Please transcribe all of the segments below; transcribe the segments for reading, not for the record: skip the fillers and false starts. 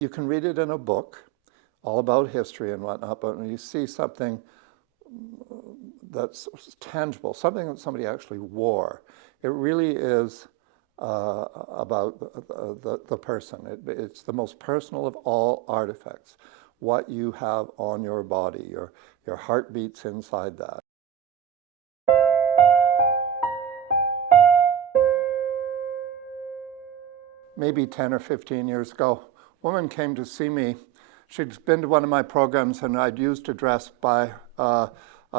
You can read it in a book, all about history and whatnot, but when you see something that's tangible, something that somebody actually wore, it really is about the person. It's the most personal of all artifacts, what you have on your body, your heartbeats inside that. Maybe 10 or 15 years ago, a woman came to see me. She'd been to one of my programs, and I'd used a dress by a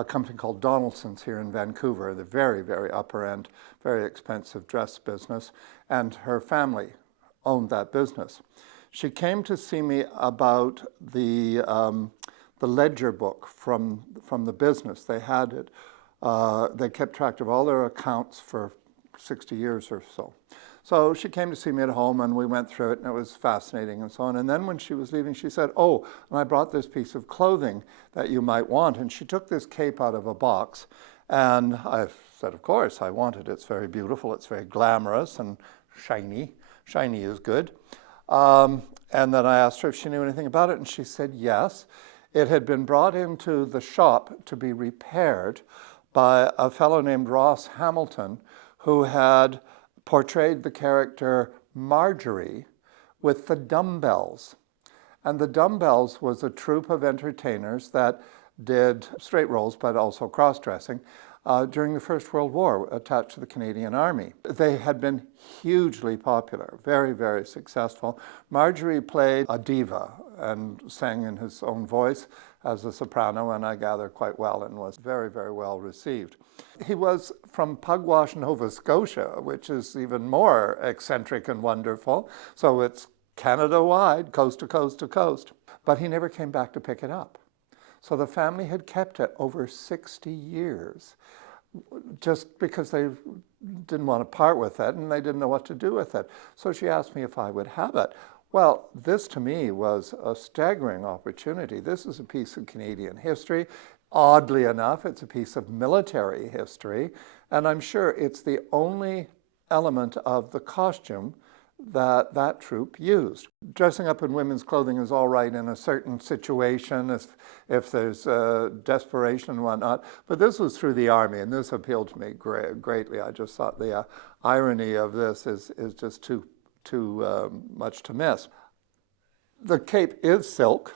company called Donaldson's here in Vancouver, the very, very upper end, very expensive dress business, and her family owned that business. She came to see me about the ledger book from the business. They had it. They kept track of all their accounts for 60 years or so. So she came to see me at home, and we went through it, and it was fascinating and so on. And then when she was leaving, she said, "Oh, and I brought this piece of clothing that you might want." And she took this cape out of a box, and I said, "Of course, I want it. It's very beautiful. It's very glamorous and shiny. Shiny is good." And then I asked her if she knew anything about it, and she said yes. It had been brought into the shop to be repaired by a fellow named Ross Hamilton, who had portrayed the character Marjorie with the Dumbbells. And the Dumbbells was a troupe of entertainers that did straight roles, but also cross-dressing, during the First World War, attached to the Canadian Army. They had been hugely popular, very, very successful. Marjorie played a diva and sang in his own voice as a soprano, and I gather quite well, and was very, very well received. He was from Pugwash, Nova Scotia, which is even more eccentric and wonderful. So it's Canada-wide, coast to coast to coast. But he never came back to pick it up. So the family had kept it over 60 years, just because they didn't want to part with it, and they didn't know what to do with it. So she asked me if I would have it. Well, this to me was a staggering opportunity. This is a piece of Canadian history. Oddly enough, it's a piece of military history, and I'm sure it's the only element of the costume that troupe used. Dressing up in women's clothing is all right in a certain situation, if there's desperation and whatnot, but this was through the Army, and this appealed to me greatly. I just thought the irony of this is just too much to miss. The cape is silk,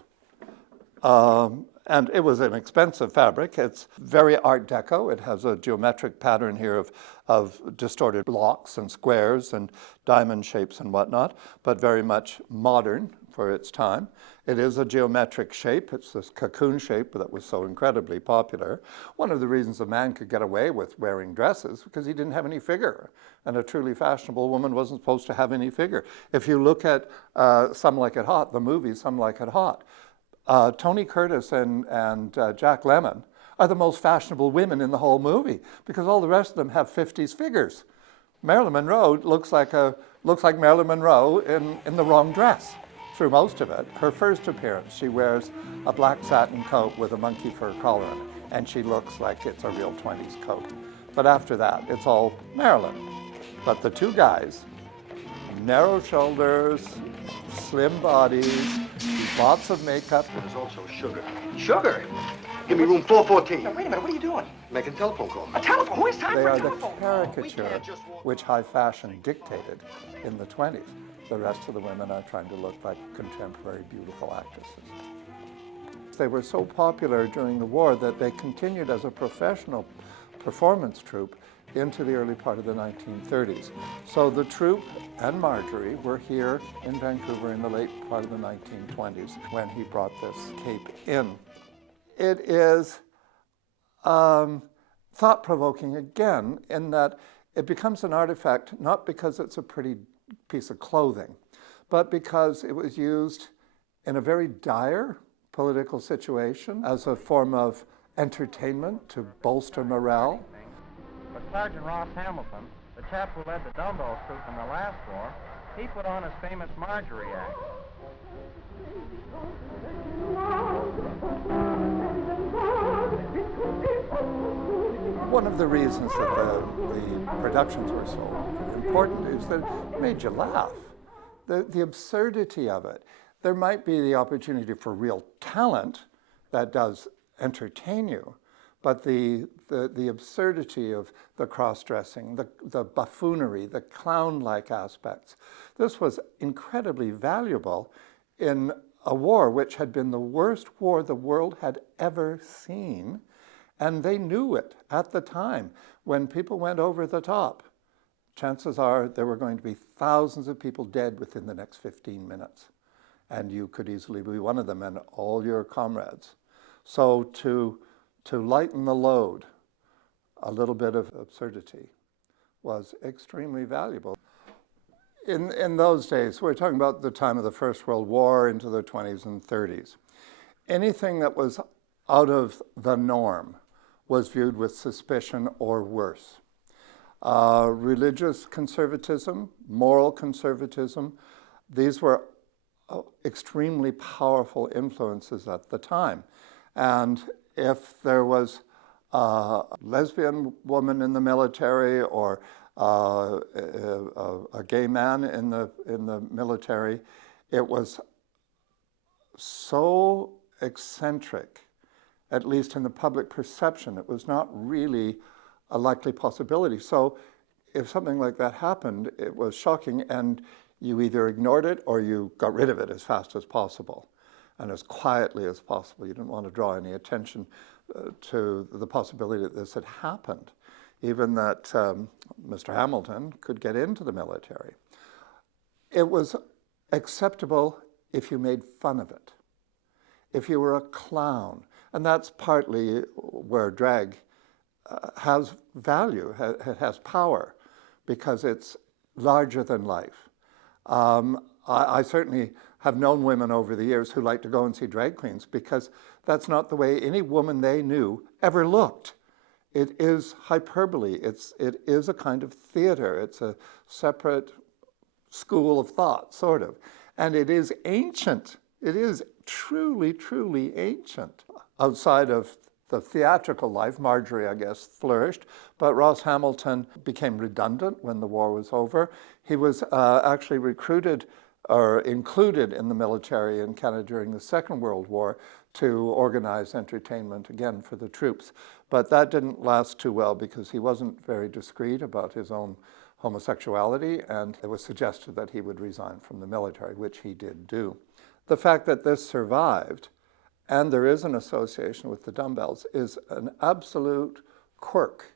and it was an expensive fabric. It's very Art Deco. It has a geometric pattern here of distorted blocks and squares and diamond shapes and whatnot, but very much modern for its time. It is a geometric shape. It's this cocoon shape that was so incredibly popular. One of the reasons a man could get away with wearing dresses because he didn't have any figure, and a truly fashionable woman wasn't supposed to have any figure. If you look at Some Like It Hot, the movie Some Like It Hot, Tony Curtis and Jack Lemmon are the most fashionable women in the whole movie because all the rest of them have 50s figures. Marilyn Monroe looks like Marilyn Monroe in the wrong dress through most of it. Her first appearance, she wears a black satin coat with a monkey fur collar on it, and she looks like it's a real 20s coat. But after that, it's all Marilyn. But the two guys, narrow shoulders, slim bodies, lots of makeup. There's also sugar. Sugar? Give me room 414. Now, wait a minute, what are you doing? Making telephone calls. A telephone? Who has time They for a are the telephone call? caricature which high fashion dictated in the 20s. The rest of the women are trying to look like contemporary beautiful actresses. They were so popular during the war that they continued as a professional performance troupe into the early part of the 1930s. So the troupe and Marjorie were here in Vancouver in the late part of the 1920s when he brought this cape in. It is thought-provoking again in that it becomes an artifact not because it's a pretty piece of clothing, but because it was used in a very dire political situation as a form of entertainment to bolster morale. But Sergeant Ross Hamilton, the chap who led the dumbbell troop in the last war, he put on his famous Marjorie act. One of the reasons that the productions were so important is that it made you laugh. The absurdity of it. There might be the opportunity for real talent that does entertain you, but the absurdity of the cross-dressing, the buffoonery, the clown-like aspects, this was incredibly valuable in a war which had been the worst war the world had ever seen, and they knew it at the time. When people went over the top, chances are there were going to be thousands of people dead within the next 15 minutes. And you could easily be one of them and all your comrades. So to lighten the load, a little bit of absurdity was extremely valuable. In those days, we're talking about the time of the First World War into the 20s and 30s. Anything that was out of the norm was viewed with suspicion or worse. Religious conservatism, moral conservatism, these were extremely powerful influences at the time. And if there was a lesbian woman in the military or a gay man in the military, it was so eccentric, at least in the public perception. It was not really a likely possibility. So if something like that happened, it was shocking, and you either ignored it or you got rid of it as fast as possible and as quietly as possible. You didn't want to draw any attention to the possibility that this had happened, even that Mr. Hamilton could get into the military. It was acceptable if you made fun of it, if you were a clown. And that's partly where drag has value, has power, because it's larger than life. I certainly have known women over the years who like to go and see drag queens because that's not the way any woman they knew ever looked. It is hyperbole. It is a kind of theater. It's a separate school of thought, sort of. And it is ancient. It is truly, truly ancient. Outside of the theatrical life, Marjorie, I guess, flourished, but Ross Hamilton became redundant when the war was over. He was actually recruited or included in the military in Canada during the Second World War to organize entertainment, again, for the troops. But that didn't last too well because he wasn't very discreet about his own homosexuality, and it was suggested that he would resign from the military, which he did do. The fact that this survived, and there is an association with the dumbbells, is an absolute quirk.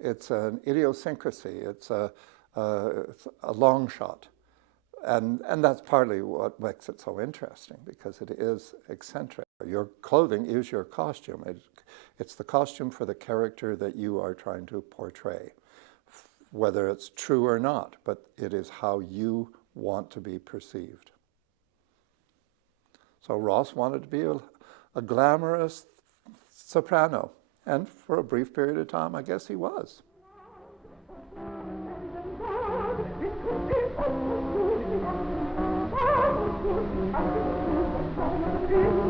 It's an idiosyncrasy. It's a long shot. And that's partly what makes it so interesting, because it is eccentric. Your clothing is your costume. It's the costume for the character that you are trying to portray, whether it's true or not, but it is how you want to be perceived. So Ross wanted to be a glamorous soprano, and for a brief period of time, I guess he was. Thank you.